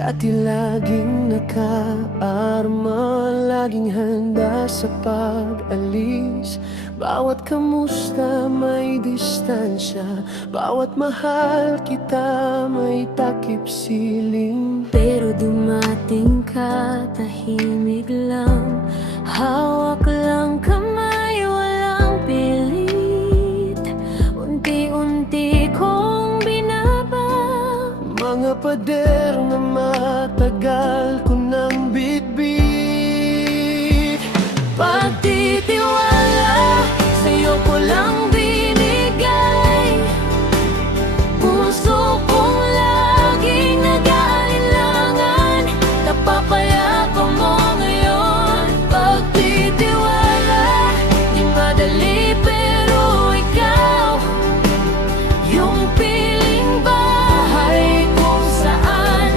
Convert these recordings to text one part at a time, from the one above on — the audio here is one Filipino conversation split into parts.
Dati laging nakaarma, laging handa sa pag-alis. Bawat kamusta may distansya, bawat mahal kita may takip siling. Pero dumating ka, tahimik lang, hawak lang kamay, walang pilit. Unti-unti kong binaba Mga pader na matagal ko nang bitbit. pagtitiwala, sa'yo ko lang binigay. Puso kong laging nag-aalinlangan, napapayapa mo ngayon. Pagtitiwala, di madali pero ikaw yung piling bahay kung saan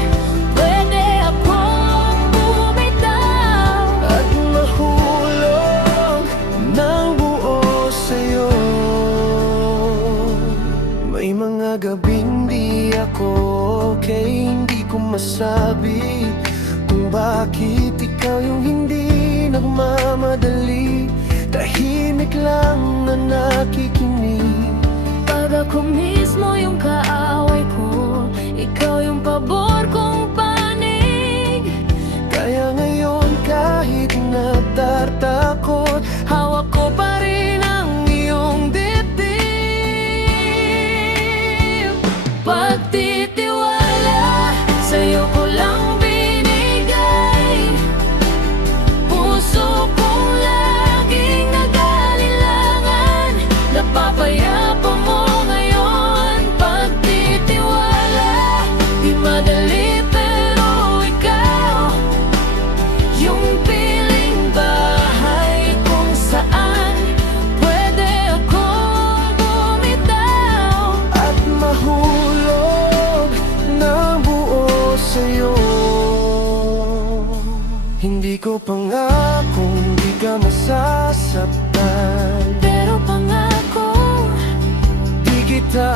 pwede akong bumitaw. At mahulog ng buo sa'yo. May mga gabing di ako okay, hindi ko masabi kung bakit ikaw yung hindi nagmamadali. Tahimik lang na nakikinig. Pag ako mismo yung kaaway ko, ikaw yung pabor kong panig. Kaya ngayon kahit natatakot, Hawak ko pa rin ang iyong dibdib. Pagtitiwala, sa'yo ko lang binigay. Puso kong laging nag-aalinlangan, napapayapa mo ngayon. Pagtitiwala, di madali pero ikaw yung piling bahay kung saan pwede akong bumitaw. at mahulog ng buo sa'yo. Hindi ko pangakong di ka masasaktan, Pero pangako, di kita